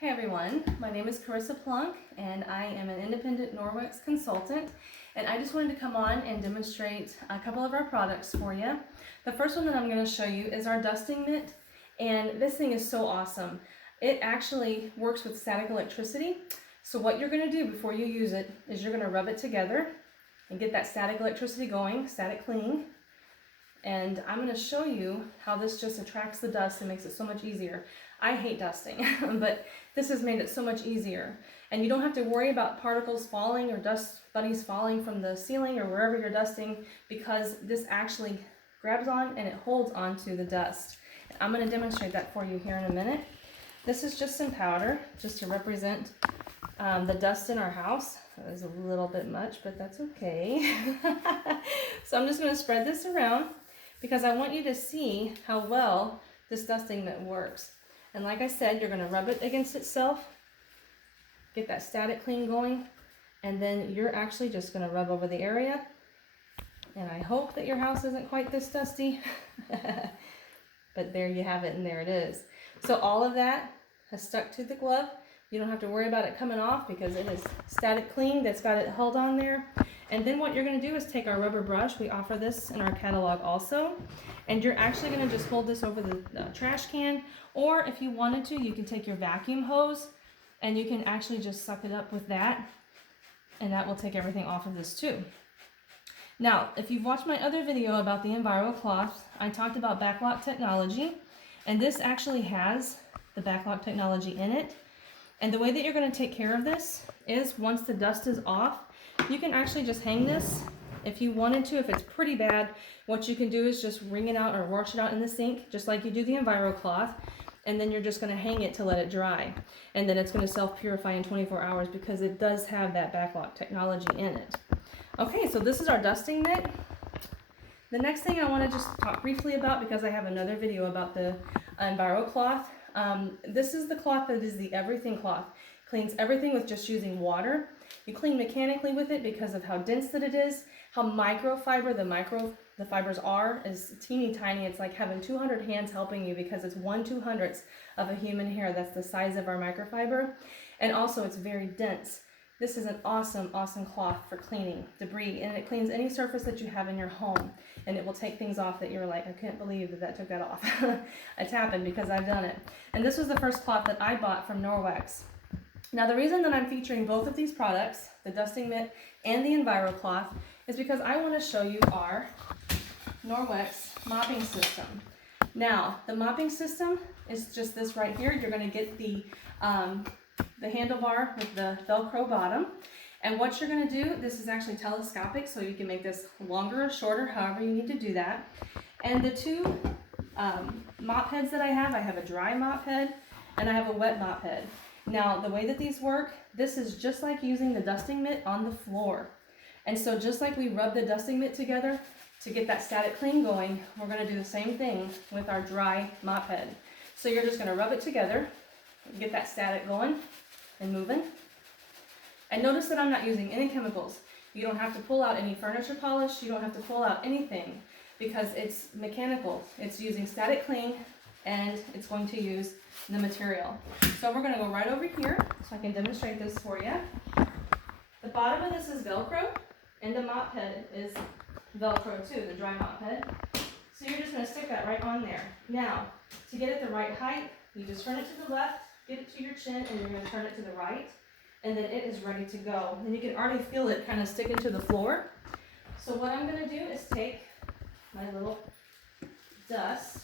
Hey everyone, my name is Carissa Plunk and I am an independent Norwex consultant, and I just wanted to come on and demonstrate a couple of our products for you. The first one that I'm going to show you is our dusting mitt, and this thing is so awesome. It actually works with static electricity. So what you're going to do before you use it is you're going to rub it together and get that static electricity going, static cleaning. And I'm going to show you how this just attracts the dust and makes it so much easier. I hate dusting, but this has made it so much easier. And you don't have to worry about particles falling or dust bunnies falling from the ceiling or wherever you're dusting, because this actually grabs on and it holds onto the dust. I'm going to demonstrate that for you here in a minute. This is just some powder, just to represent the dust in our house. That was a little bit much, but that's okay. So I'm just going to spread this around because I want you to see how well this dusting mitt works. And like I said, you're going to rub it against itself, get that static clean going, and then you're actually just going to rub over the area. And I hope that your house isn't quite this dusty, but there you have it, and there it is. So all of that has stuck to the glove. You don't have to worry about it coming off because it is static clean that's got it held on there. And then what you're going to do is take our rubber brush. We offer this in our catalog also. And you're actually going to just hold this over the trash can. Or if you wanted to, you can take your vacuum hose and you can actually just suck it up with that. And that will take everything off of this too. Now, if you've watched my other video about the Envirocloth, I talked about backlock technology. And this actually has the backlock technology in it. And the way that you're going to take care of this is once the dust is off, you can actually just hang this if you wanted to. If it's pretty bad, what you can do is just wring it out or wash it out in the sink, just like you do the Envirocloth, and then you're just going to hang it to let it dry. And then it's going to self-purify in 24 hours because it does have that backlock technology in it. Okay, so this is our dusting mitt. The next thing I want to just talk briefly about, because I have another video about the Envirocloth. This is the cloth that is the everything cloth. Cleans everything with just using water. You clean mechanically with it because of how dense that it is, how microfiber the fibers are is teeny tiny. It's like having 200 hands helping you because it's 1/200th of a human hair. That's the size of our microfiber. And also it's very dense. This is an awesome, awesome cloth for cleaning debris, and it cleans any surface that you have in your home, and it will take things off that you're like, I can't believe that took that off. It's happened because I've done it. And this was the first cloth that I bought from Norwex. Now the reason that I'm featuring both of these products, the dusting mitt and the Envirocloth, is because I want to show you our Norwex mopping system. Now the mopping system is just this right here. You're going to get the handlebar with the Velcro bottom. And what you're going to do, this is actually telescopic, so you can make this longer or shorter, however you need to do that. And the two mop heads that I have a dry mop head and I have a wet mop head. Now the way that these work, this is just like using the dusting mitt on the floor. And so just like we rub the dusting mitt together to get that static clean going, we're going to do the same thing with our dry mop head. So you're just going to rub it together, get that static going and moving. And notice that I'm not using any chemicals. You don't have to pull out any furniture polish. You don't have to pull out anything because it's mechanical. It's using static clean and it's going to use the material. So we're going to go right over here so I can demonstrate this for you. The bottom of this is Velcro and the mop head is Velcro too, the dry mop head. So you're just going to stick that right on there. Now, to get it the right height, you just turn it to the left, get it to your chin, and you're going to turn it to the right, and then it is ready to go. And you can already feel it kind of sticking to the floor. So what I'm going to do is take my little dust,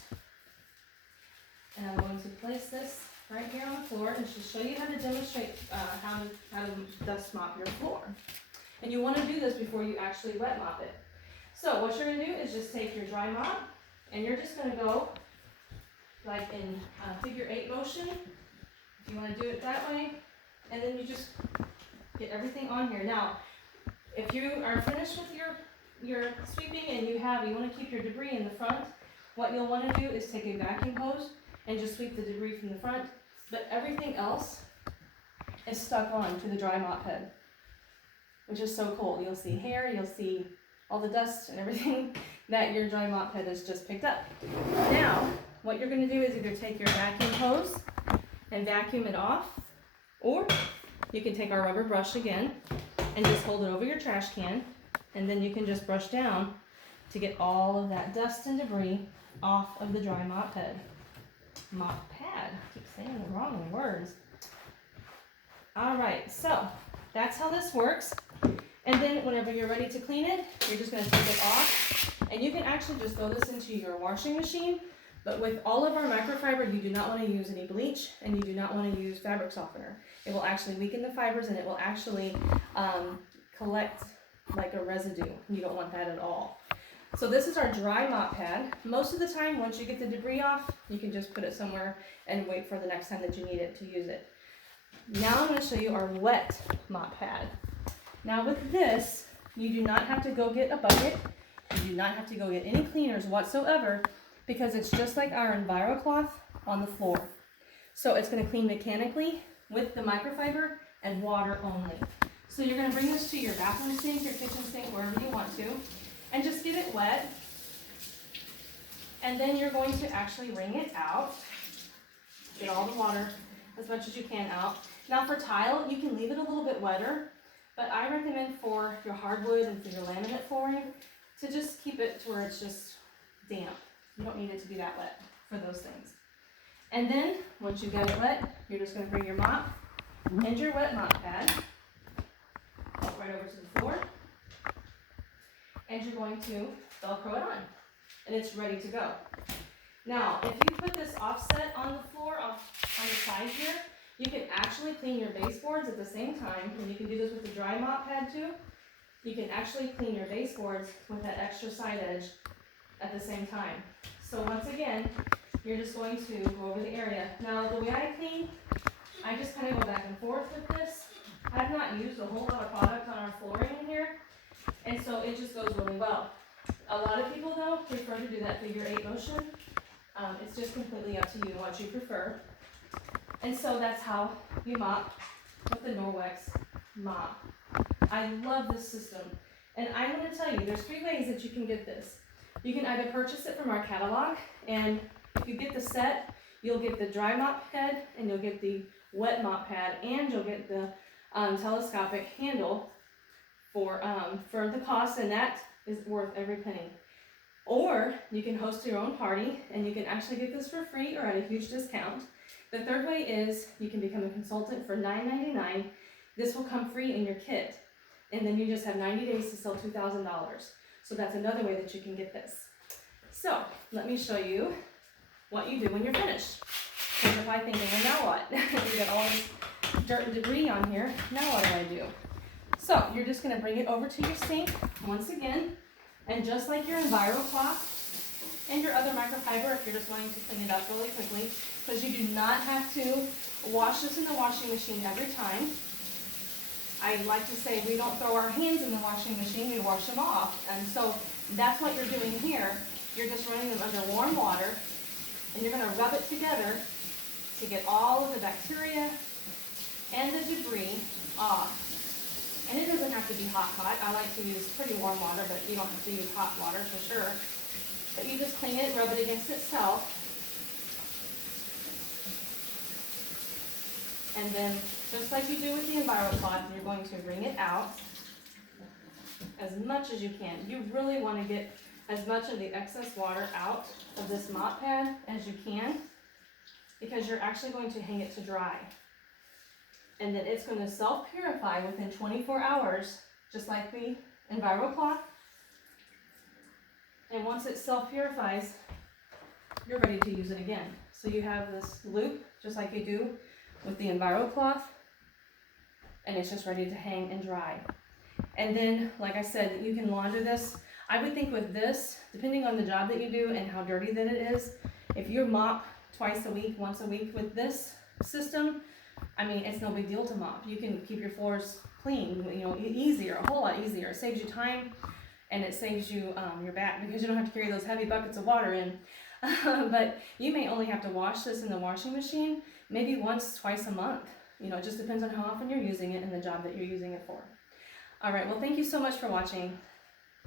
and I'm going to place this right here on the floor and just show you how to demonstrate how to dust mop your floor. And you want to do this before you actually wet mop it. So what you're going to do is just take your dry mop, and you're just going to go like in figure 8 motion, if you want to do it that way, and then you just get everything on here. Now, if you are finished with your sweeping and you want to keep your debris in the front, what you'll want to do is take a vacuum hose and just sweep the debris from the front, but everything else is stuck on to the dry mop head, which is so cool. You'll see hair, you'll see all the dust and everything that your dry mop head has just picked up. Now, what you're going to do is either take your vacuum hose and vacuum it off, Or you can take our rubber brush again and just hold it over your trash can, and then you can just brush down to get all of that dust and debris off of the dry mop head. Mop pad. I keep saying the wrong words. Alright, so that's how this works. And then whenever you're ready to clean it, you're just going to take it off. And you can actually just throw this into your washing machine. But with all of our microfiber, you do not want to use any bleach, and you do not want to use fabric softener. It will actually weaken the fibers, and it will actually collect like a residue. You don't want that at all. So this is our dry mop pad. Most of the time, once you get the debris off, you can just put it somewhere and wait for the next time that you need it to use it. Now I'm going to show you our wet mop pad. Now with this, you do not have to go get a bucket. You do not have to go get any cleaners whatsoever, because it's just like our Envirocloth on the floor. So it's going to clean mechanically with the microfiber and water only. So you're going to bring this to your bathroom sink, your kitchen sink, wherever you want to, and just get it wet. And then you're going to actually wring it out. Get all the water as much as you can out. Now for tile, you can leave it a little bit wetter, but I recommend for your hardwood and for your laminate flooring to just keep it to where it's just damp. You don't need it to be that wet for those things. And then, once you've got it wet, you're just going to bring your mop and your wet mop pad right over to the floor. And you're going to Velcro it on. And it's ready to go. Now, if you put this offset on the floor, on the side here, you can actually clean your baseboards at the same time. And you can do this with the dry mop pad too. You can actually clean your baseboards with that extra side edge at the same time. So once again, you're just going to go over the area. Now the way I clean, I just kind of go back and forth with this. I've not used a whole lot of product on our flooring in here, and so it just goes really well. A lot of people though prefer to do that figure 8 motion. It's just completely up to you what you prefer. And so that's how you mop with the Norwex mop. I love this system. And I'm going to tell you, there's 3 ways that you can get this. You can either purchase it from our catalog, and if you get the set, you'll get the dry mop head, and you'll get the wet mop pad, and you'll get the telescopic handle for the cost, and that is worth every penny. Or you can host your own party, and you can actually get this for free or at a huge discount. The third way is you can become a consultant for $9.99. This will come free in your kit, and then you just have 90 days to sell $2,000. So that's another way that you can get this. So let me show you what you do when you're finished. Because you're probably thinking, well, now what? We got all this dirt and debris on here. Now what do I do? So you're just going to bring it over to your sink once again, and just like your Envirocloth and your other microfiber, if you're just wanting to clean it up really quickly, because you do not have to wash this in the washing machine every time. I like to say we don't throw our hands in the washing machine, we wash them off. And so that's what you're doing here. You're just running them under warm water, and you're going to rub it together to get all of the bacteria and the debris off. And it doesn't have to be hot. I like to use pretty warm water, but you don't have to use hot water for sure. But you just clean it, rub it against itself. And then, just like you do with the Envirocloth, you're going to wring it out as much as you can. You really want to get as much of the excess water out of this mop pad as you can, because you're actually going to hang it to dry. And then it's going to self-purify within 24 hours, just like the Envirocloth. And once it self-purifies, you're ready to use it again. So you have this loop, just like you do with the Envirocloth, and it's just ready to hang and dry. And then, like I said, you can launder this. I would think with this, depending on the job that you do and how dirty that it is, if you mop twice a week, once a week with this system, I mean, it's no big deal to mop. You can keep your floors clean, you know, easier, a whole lot easier. It saves you time, and it saves you your back, because you don't have to carry those heavy buckets of water in. But you may only have to wash this in the washing machine maybe once, twice a month. You know, it just depends on how often you're using it and the job that you're using it for. All right, well, thank you so much for watching.